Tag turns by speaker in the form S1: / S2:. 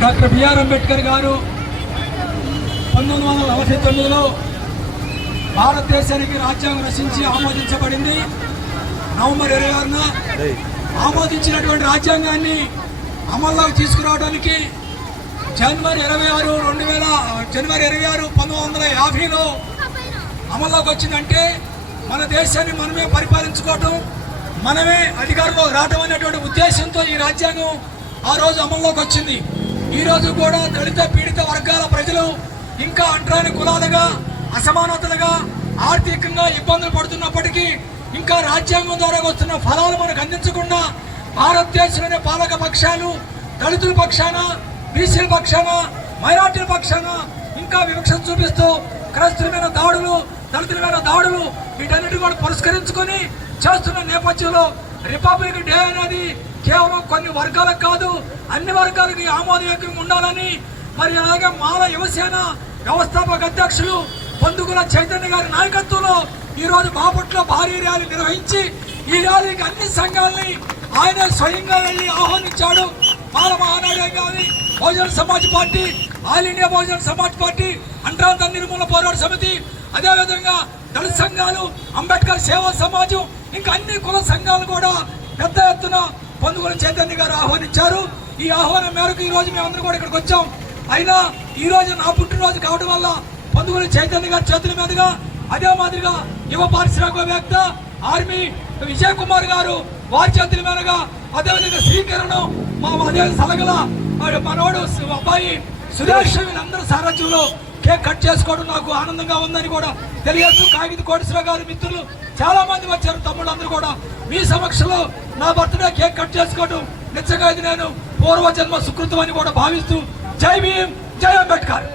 S1: Doctor BR Ambedkar గారు పంతొమ్మిది వందల నలభై తొమ్మిదిలో భారతదేశానికి రాజ్యాంగం రచించి ఆమోదించబడింది. నవంబర్ ఇరవై ఆరున ఆమోదించినటువంటి రాజ్యాంగాన్ని అమల్లోకి తీసుకురావడానికి జనవరి ఇరవై ఆరు రెండు వేల జనవరి ఇరవై ఆరు పంతొమ్మిది వందల యాభైలో అమల్లోకి వచ్చిందంటే మన దేశాన్ని మనమే పరిపాలించుకోవటం మనమే అధికారంలో రావడం అనేటువంటి ఉద్దేశంతో ఈ రాజ్యాంగం ఆ రోజు అమల్లోకి వచ్చింది. ఈ రోజు కూడా దళిత పీడిత వర్గాల ప్రజలు ఇంకా అంటరాని కులాలుగా అసమానతలుగా ఆర్థికంగా ఇబ్బందులు పడుతున్నప్పటికీ ఇంకా రాజ్యాంగం ద్వారా వస్తున్న ఫలాలు మనకు అందించకుండా భారతదేశంలోని పాలక పక్షాలు దళితుల పక్షాన బీసీల పక్షాన మైనార్టీల పక్షాన ఇంకా వివక్ష చూపిస్తూ క్రైస్తుల మీద దాడులు దళితుల మీద దాడులు వీటన్నిటి కూడా పురస్కరించుకొని చేస్తున్న నేపథ్యంలో రిపబ్లిక్ డే అనేది కేవలం కొన్ని వర్గాలకు కాదు అన్ని వర్గాలకి ఆమోదయోగ్యంగా ఉండాలని మరి అలాగే మాల యువసేన వ్యవస్థాపక అధ్యక్షులు పొందుగుల చైతన్య గారి నాయకత్వంలో ఈరోజు రోజు బాపట్లో భారీ ర్యాలీ నిర్వహించి ఈ ర్యాలీకి అన్ని సంఘాలని ఆయన స్వయంగా వెళ్ళి ఆహ్వానించాడు. మాల మహానాడే కానీ Bahujan Samaj party All India Bahujan Samaj party అంటరాంత నిర్మూలన పోరాట సమితి అదేవిధంగా దళిత సంఘాలు అంబేద్కర్ సేవా సమాజం ఇంకా అన్ని కుల సంఘాలు కూడా పెద్ద ఎత్తున పొందుగుల చైతన్య గారు ఆహ్వానించారు. ఈ ఆహ్వానం మేరకు ఈ రోజు మేమందరం కూడా ఇక్కడికి వచ్చాం. అయినా ఈరోజు నా పుట్టినరోజు కావడం వల్ల పొందుగుల చైతన్య గారి చేతుల మీదుగా అదే మాదిరిగా యువ పారిశ్రామికవేత్త ఆర్మీ విజయ్ కుమార్ గారు వారి చేతుల మీదుగా అదేవిధంగా శ్రీకరణం మా అదే సలగల మరి మనోడు అబ్బాయి. సురేష్ వీళ్ళందరూ సారథ్యంలో కేక్ కట్ చేసుకోవడం నాకు ఆనందంగా ఉందని కూడా తెలియచ్చు కాగిత కోటేశ్వరరావు గారి మిత్రులు చాలా మంది వచ్చారు తమ్ముళ్ళు అందరూ కూడా. మీ సమక్షంలో నా బర్త్డే కేక్ కట్ చేసుకోవడం నిజంగా ఇది నేను పూర్వజన్మ సుకృతం అని కూడా భావిస్తూ జై భీం జై అంబేద్కర్.